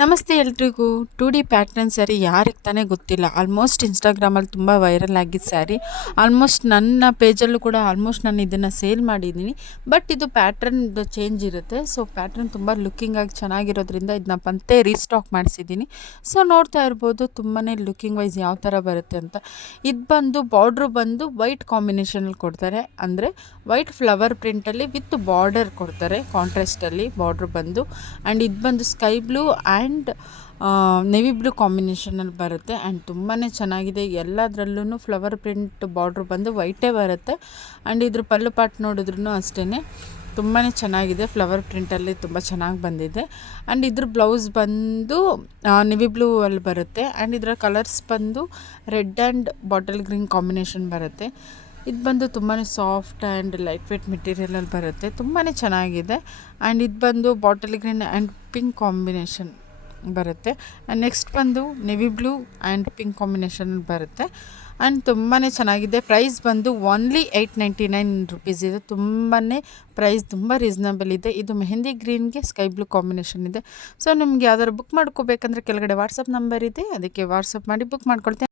ನಮಸ್ತೆ ಎಲ್ರಿಗೂ. 2D pattern sari ಯಾರಿಗೆ ತಾನೇ ಗೊತ್ತಿಲ್ಲ. ಆಲ್ಮೋಸ್ಟ್ ಇನ್ಸ್ಟಾಗ್ರಾಮಲ್ಲಿ ತುಂಬ ವೈರಲ್ ಆಗಿದ್ದ ಸ್ಯಾರಿ. ಆಲ್ಮೋಸ್ಟ್ ನನ್ನ ಪೇಜಲ್ಲೂ ಕೂಡ ನಾನು ಇದನ್ನು ಸೇಲ್ ಮಾಡಿದ್ದೀನಿ. ಬಟ್ ಇದು ಪ್ಯಾಟ್ರನ್ ಚೇಂಜ್ ಇರುತ್ತೆ. ಸೊ ಪ್ಯಾಟ್ರನ್ ತುಂಬ ಲುಕ್ಕಿಂಗಾಗಿ ಚೆನ್ನಾಗಿರೋದ್ರಿಂದ ಇದನ್ನ ಮತ್ತೆ ರೀಸ್ಟಾಕ್ ಮಾಡಿಸಿದ್ದೀನಿ. ಸೊ ನೋಡ್ತಾ ಇರ್ಬೋದು ತುಂಬಾ ಲುಕ್ಕಿಂಗ್ ವೈಸ್ ಯಾವ ಥರ ಬರುತ್ತೆ ಅಂತ. ಇದು ಬಂದು ಬಾರ್ಡ್ರು ಬಂದು ವೈಟ್ ಕಾಂಬಿನೇಷನಲ್ಲಿ ಕೊಡ್ತಾರೆ. ಅಂದರೆ ವೈಟ್ ಫ್ಲವರ್ ಪ್ರಿಂಟಲ್ಲಿ ವಿತ್ ಬಾರ್ಡರ್ ಕೊಡ್ತಾರೆ, ಕಾಂಟ್ರಾಸ್ಟಲ್ಲಿ ಬಾರ್ಡ್ರ್ ಬಂದು. ಆ್ಯಂಡ್ ಇದು ಬಂದು sky blue and navy blue ಕಾಂಬಿನೇಷನಲ್ಲಿ ಬರುತ್ತೆ. ಆ್ಯಂಡ್ ತುಂಬಾ ಚೆನ್ನಾಗಿದೆ. ಎಲ್ಲದರಲ್ಲೂ ಫ್ಲವರ್ ಪ್ರಿಂಟ್ ಬಾರ್ಡ್ರ್ ಬಂದು ವೈಟೇ ಬರುತ್ತೆ. ಆ್ಯಂಡ್ ಇದ್ರ ಪಲ್ಲು ಪಾಟ್ ನೋಡಿದ್ರೂ ಅಷ್ಟೇ ತುಂಬಾ ಚೆನ್ನಾಗಿದೆ. ಫ್ಲವರ್ ಪ್ರಿಂಟಲ್ಲಿ ತುಂಬ ಚೆನ್ನಾಗಿ ಬಂದಿದೆ. ಆ್ಯಂಡ್ ಇದ್ರ ಬ್ಲೌಸ್ ಬಂದು ನೆವಿ ಬ್ಲೂ ಅಲ್ಲಿ ಬರುತ್ತೆ. ಆ್ಯಂಡ್ ಇದರ ಕಲರ್ಸ್ ಬಂದು red and bottle green combination ಬರುತ್ತೆ. ಇದು ಬಂದು ತುಂಬಾ ಸಾಫ್ಟ್ ಆ್ಯಂಡ್ ಲೈಟ್ ವೇಟ್ ಮೆಟೀರಿಯಲಲ್ಲಿ ಬರುತ್ತೆ. ತುಂಬಾ ಚೆನ್ನಾಗಿದೆ. ಆ್ಯಂಡ್ ಇದು ಬಂದು bottle green and pink combination ಬರುತ್ತೆ. ಆ್ಯಂಡ್ ನೆಕ್ಸ್ಟ್ ಬಂದು ನೆವಿ ಬ್ಲೂ ಆ್ಯಂಡ್ ಪಿಂಕ್ ಕಾಂಬಿನೇಷನಲ್ಲಿ ಬರುತ್ತೆ. ಆ್ಯಂಡ್ ತುಂಬಾ ಚೆನ್ನಾಗಿದೆ. ಪ್ರೈಸ್ ಬಂದು ಓನ್ಲಿ 899 ರುಪೀಸ್ ಇದೆ. ಪ್ರೈಸ್ ತುಂಬ ರೀಸನಬಲ್ ಇದೆ. ಇದು ಮೆಹಂದಿ ಗ್ರೀನ್ಗೆ ಸ್ಕೈ ಬ್ಲೂ ಕಾಂಬಿನೇಷನ್ ಇದೆ. ಸೊ ನಿಮ್ಗೆ ಯಾವ್ದಾದ್ರು ಬುಕ್ ಮಾಡ್ಕೋಬೇಕಂದ್ರೆ ಕೆಳಗಡೆ ವಾಟ್ಸಪ್ ನಂಬರ್ ಇದೆ, ಅದಕ್ಕೆ ವಾಟ್ಸಪ್ ಮಾಡಿ ಬುಕ್ ಮಾಡ್ಕೊಳ್ತೇನೆ.